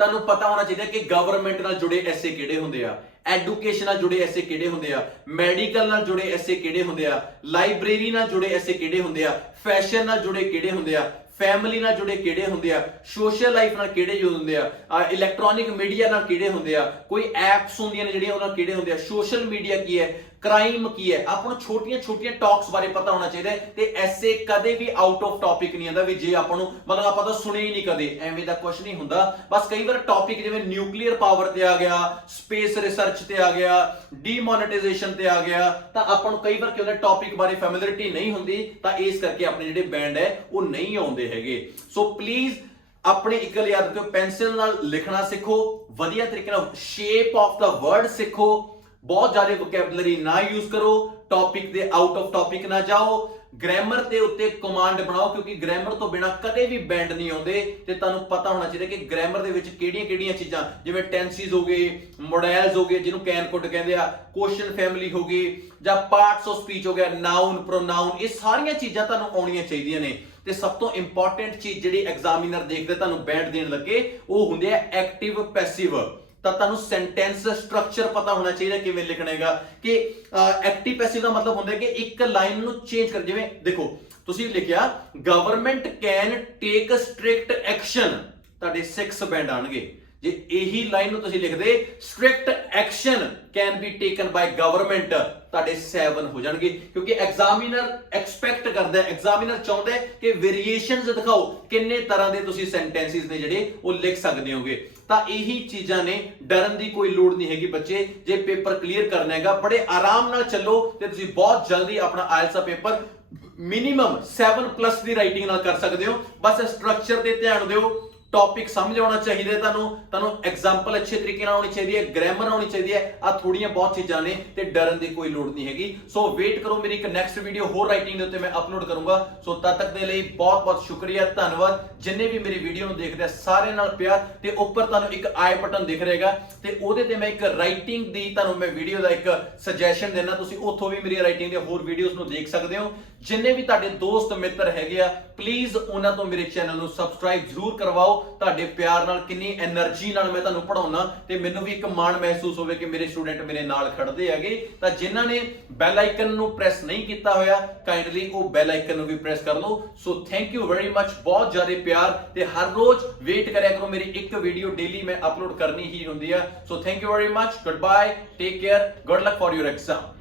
ਤੁਹਾਨੂੰ ਪਤਾ ਹੋਣਾ ਚਾਹੀਦਾ ਕਿ ਗਵਰਨਮੈਂਟ ਨਾਲ ਜੁੜੇ ਐਸੇ ਕਿਹੜੇ ਹੁੰਦੇ ਆ, ਐਜੂਕੇਸ਼ਨ ਨਾਲ ਜੁੜੇ ਐਸੇ ਕਿਹੜੇ ਹੁੰਦੇ ਆ, ਮੈਡੀਕਲ ਨਾਲ ਜੁੜੇ ਐਸੇ ਕਿਹੜੇ ਹੁੰਦੇ ਆ, ਲਾਇਬ੍ਰੇਰੀ ਨਾਲ ਜੁੜੇ ਐਸੇ ਕਿਹੜੇ ਹੁੰਦੇ ਆ, ਫੈਸ਼ਨ ਨਾਲ ਜੁੜੇ ਕਿਹੜੇ ਹੁੰਦੇ ਆ, ਫੈਮਿਲੀ ਨਾਲ ਜੁੜੇ ਕਿਹੜੇ ਹੁੰਦੇ ਆ, ਸੋਸ਼ਲ ਲਾਈਫ ਨਾਲ ਕਿਹੜੇ ਜੋ ਹੁੰਦੇ ਆ, ਇਲੈਕਟ੍ਰੋਨਿਕ ਮੀਡੀਆ ਨਾਲ ਕਿਹੜੇ ਹੁੰਦੇ ਆ, ਕੋਈ ਐਪਸ ਹੁੰਦੀਆਂ ਨੇ ਜਿਹੜੀਆਂ ਉਹਨਾਂ ਕਿਹੜੇ ਹੁੰਦੇ ਆ, ਸੋਸ਼ਲ ਮੀਡੀਆ ਕੀ ਹੈ, ਕ੍ਰਾਈਮ ਕੀ ਹੈ। ਆਪਾਂ ਨੂੰ ਛੋਟੀਆਂ ਛੋਟੀਆਂ ਟਾਕਸ ਬਾਰੇ ਪਤਾ ਹੋਣਾ ਚਾਹੀਦਾ ਹੈ ਤੇ ਐਸੇ ਕਦੇ ਵੀ ਆਊਟ ਆਫ ਟੌਪਿਕ ਨਹੀਂ ਆਉਂਦਾ ਵੀ ਜੇ ਆਪਾਂ ਨੂੰ ਮਤਲਬ ਆਪਾਂ ਤਾਂ ਸੁਣੇ ਹੀ ਨਹੀਂ ਕਦੇ, ਐਵੇਂ ਦਾ ਕੁਝ ਨਹੀਂ ਹੁੰਦਾ। ਬਸ ਕਈ ਵਾਰ ਟੌਪਿਕ ਜਿਵੇਂ ਨਿਊਕਲੀਅਰ ਪਾਵਰ ਤੇ ਆ ਗਿਆ, ਸਪੇਸ ਰਿਸਰਚ ਤੇ ਆ ਗਿਆ, ਡੀਮੋਨੇਟਾਈਜੇਸ਼ਨ ਤੇ ਆ ਗਿਆ, ਤਾਂ ਆਪਾਂ ਨੂੰ ਕਈ ਵਾਰ ਕੀ ਹੁੰਦਾ ਟੌਪਿਕ ਬਾਰੇ ਫੈਮਿਲਿਅਰਿਟੀ ਨਹੀਂ ਹੁੰਦੀ, ਤਾਂ ਇਸ ਕਰਕੇ ਆਪਣੇ ਜਿਹੜੇ ਬੈਂਡ ਹੈ ਉਹ ਨਹੀਂ ਆਉਂਦੇ ਹੈਗੇ। ਸੋ ਪਲੀਜ਼ ਆਪਣੇ ਇੱਕ ਗੱਲ ਯਾਦ ਰੱਖਿਓ, ਪੈਨਸਿਲ ਨਾਲ ਲਿਖਣਾ ਸਿੱਖੋ, ਵਧੀਆ ਤਰੀਕੇ ਨਾਲ ਸ਼ੇਪ ਆਫ ਦਾ ਵਰਡ ਸਿੱਖੋ, ਬਹੁਤ ਜ਼ਿਆਦਾ ਵੋਕੈਬੂਲਰੀ ਨਾ ਯੂਜ਼ ਕਰੋ, ਟੌਪਿਕ ਦੇ ਆਊਟ ਆਫ ਟੌਪਿਕ ਨਾ ਜਾਓ, ਗ੍ਰਾਮਰ ਦੇ ਉੱਤੇ ਕਮਾਂਡ ਬਣਾਓ ਕਿਉਂਕਿ ਗ੍ਰਾਮਰ ਤੋਂ ਬਿਨਾ ਕਦੇ ਵੀ ਬੈਂਡ ਨਹੀਂ ਆਉਂਦੇ। ਤੇ ਤੁਹਾਨੂੰ ਪਤਾ ਹੋਣਾ ਚਾਹੀਦਾ ਕਿ ਗ੍ਰਾਮਰ ਦੇ ਵਿੱਚ ਕਿਹੜੀਆਂ-ਕਿਹੜੀਆਂ ਚੀਜ਼ਾਂ ਜਿਵੇਂ ਟੈਂਸਿਸ ਹੋ ਗਏ, ਮੋਡਲਸ ਹੋ ਗਏ ਜਿਹਨੂੰ ਕੈਨ ਕੁੱਟ ਕਹਿੰਦੇ ਆ, ਕੁਐਸਚਨ ਫੈਮਿਲੀ ਹੋ ਗਈ ਜਾਂ ਪਾਰਟਸ ਆਫ ਸਪੀਚ ਹੋ ਗਿਆ, ਨਾਊਨ, ਪ੍ਰੋਨਾਊਨ, ਇਹ ਸਾਰੀਆਂ ਚੀਜ਼ਾਂ ਤੁਹਾਨੂੰ ਆਉਣੀਆਂ ਚਾਹੀਦੀਆਂ ਨੇ। ਤੇ ਸਭ ਤੋਂ ਇੰਪੋਰਟੈਂਟ ਚੀਜ਼ ਜਿਹੜੀ ਐਗਜ਼ਾਮੀਨਰ ਦੇਖਦਾ ਤੁਹਾਨੂੰ ਬੈਂਡ ਦੇਣ ਲੱਗੇ ਉਹ ਹੁੰਦੇ ਆ ਐਕਟਿਵ ਪੈਸਿਵ। ਤਾਂ ਤੁਹਾਨੂੰ ਸੈਂਟੈਂਸ ਸਟਰਕਚਰ ਪਤਾ ਹੋਣਾ ਚਾਹੀਦਾ ਕਿਵੇਂ ਲਿਖਣਾ ਹੈਗਾ ਕਿ ਐਕਟਿਵ ਪੈਸਿਵ ਦਾ ਮਤਲਬ ਹੁੰਦਾ ਹੈ ਕਿ ਇੱਕ ਲਾਈਨ ਨੂੰ ਚੇਂਜ ਕਰ, ਜਿਵੇਂ ਦੇਖੋ ਤੁਸੀਂ ਲਿਖਿਆ government can take strict action, ਤੁਹਾਡੇ 6 ਬੈਂਡ ਆਣਗੇ। ਜੇ ਇਹੀ ਲਾਈਨ ਨੂੰ ਤੁਸੀਂ ਲਿਖਦੇ strict action can be taken by government, ਤੁਹਾਡੇ 7 ਹੋ ਜਾਣਗੇ ਕਿਉਂਕਿ ਐਗਜ਼ਾਮੀਨਰ ਐਕਸਪੈਕਟ ਕਰਦਾ ਹੈ, ਐਗਜ਼ਾਮੀਨਰ ਚਾਹੁੰਦਾ ਹੈ ਕਿ ਵੇਰੀਏਸ਼ਨਸ ਦਿਖਾਓ, ਕਿੰਨੇ ਤਰ੍ਹਾਂ ਦੇ ਤੁਸੀਂ ਸੈਂਟੈਂਸਿਸ ਨੇ ਜਿਹੜੇ ਉਹ ਲਿਖ ਸਕਦੇ ਹੋਗੇ। ਤਾਂ ਇਹੀ ਚੀਜ਼ਾਂ ਨੇ, ਡਰਨ ਦੀ ਕੋਈ ਲੋੜ ਨਹੀਂ ਹੈਗੀ ਬੱਚੇ। ਜੇ ਪੇਪਰ ਕਲੀਅਰ ਕਰਨਾ ਹੈਗਾ ਬੜੇ ਆਰਾਮ ਨਾਲ ਚੱਲੋ ਤੇ ਤੁਸੀਂ ਬਹੁਤ ਜਲਦੀ ਆਪਣਾ ਆਇਲਸ ਦਾ ਪੇਪਰ ਮਿਨੀਮਮ 7+ ਦੀ ਰਾਈਟਿੰਗ ਨਾਲ ਕਰ ਸਕਦੇ ਹੋ। ਬਸ ਸਟਰਕਚਰ ਤੇ ਧਿਆਨ ਦਿਓ, ਟੌਪਿਕ ਸਮਝ ਆਉਣਾ ਚਾਹੀਦਾ ਹੈ, ਤੁਹਾਨੂੰ ਐਗਜ਼ਾਮਪਲ ਅੱਛੇ ਤਰੀਕੇ ਨਾਲ ਆਉਣੀ ਚਾਹੀਦੀ ਹੈ, ਗ੍ਰਾਮਰ ਆਉਣੀ ਚਾਹੀਦੀ ਹੈ। ਆ ਥੋੜੀਆਂ ਬਹੁਤ ਚੀਜ਼ਾਂ ਨੇ ਤੇ ਡਰਨ ਦੀ ਕੋਈ ਲੋੜ ਨਹੀਂ ਹੈਗੀ। ਸੋ ਵੇਟ ਕਰੋ, ਮੇਰੀ ਇੱਕ ਨੈਕਸਟ ਵੀਡੀਓ ਹੋਰ ਰਾਈਟਿੰਗ ਦੇ ਉੱਤੇ ਮੈਂ ਅਪਲੋਡ ਕਰੂੰਗਾ। ਸੋ ਤਦ ਤੱਕ ਦੇ ਲਈ ਬਹੁਤ ਬਹੁਤ ਸ਼ੁਕਰੀਆ, ਧੰਨਵਾਦ। ਜਿੰਨੇ ਵੀ ਮੇਰੀ ਵੀਡੀਓ ਨੂੰ ਦੇਖਦੇ ਆ ਸਾਰਿਆਂ ਨਾਲ ਪਿਆਰ। ਤੇ ਉੱਪਰ ਤੁਹਾਨੂੰ ਇੱਕ ਆਈ ਬਟਨ ਦਿਖ ਰਹੇਗਾ ਤੇ ਉਹਦੇ ਤੇ ਮੈਂ ਇੱਕ ਰਾਈਟਿੰਗ ਦੀ ਤੁਹਾਨੂੰ ਮੈਂ ਵੀਡੀਓ ਦਾ ਇੱਕ ਸੁਜੈਸ਼ਨ ਦੇਣਾ, ਤੁਸੀਂ ਉੱਥੋਂ ਵੀ ਮੇਰੀ ਰਾਈਟਿੰਗ ਦੀਆਂ ਹੋਰ ਵੀਡੀਓਜ਼ ਨੂੰ ਦੇਖ ਸਕਦੇ ਹੋ। ਜਿੰਨੇ ਵੀ ਤੁਹਾਡੇ ਦੋਸਤ ਮਿੱਤਰ ਹੈਗੇ ਆ ਪਲੀਜ਼ ਉਹਨਾਂ ਤੋਂ ਮੇਰੇ ਚੈਨਲ ਨੂੰ ਸਬਸਕ੍ਰਾਈਬ ਜ਼ਰੂਰ ਕਰਵਾਓ। ਤੁਹਾਡੇ ਪਿਆਰ ਨਾਲ ਕਿੰਨੀ એનર્ਜੀ ਨਾਲ ਮੈਂ ਤੁਹਾਨੂੰ ਪੜਾਉਣਾ ਤੇ ਮੈਨੂੰ ਵੀ ਇੱਕ ਮਾਣ ਮਹਿਸੂਸ ਹੋਵੇ ਕਿ ਮੇਰੇ ਸਟੂਡੈਂਟ ਮੇਰੇ ਨਾਲ ਖੜਦੇ ਹੈਗੇ। ਤਾਂ ਜਿਨ੍ਹਾਂ ਨੇ ਬੈਲ ਆਈਕਨ ਨੂੰ ਪ੍ਰੈਸ ਨਹੀਂ ਕੀਤਾ ਹੋਇਆ ਕਾਈਂਡਲੀ ਉਹ ਬੈਲ ਆਈਕਨ ਨੂੰ ਵੀ ਪ੍ਰੈਸ ਕਰ ਲਓ। ਸੋ ਥੈਂਕ ਯੂ ਵੈਰੀ ਮੱਚ, ਬਹੁਤ ਜ਼ਿਆਦਾ ਪਿਆਰ ਤੇ ਹਰ ਰੋਜ਼ ਵੇਟ ਕਰਿਆ ਕਰੋ, ਮੇਰੀ ਇੱਕ ਵੀਡੀਓ ਡੇਲੀ ਮੈਂ ਅਪਲੋਡ ਕਰਨੀ ਹੀ ਹੁੰਦੀ ਆ। So thank you very much, good bye, take care, good luck for your exam.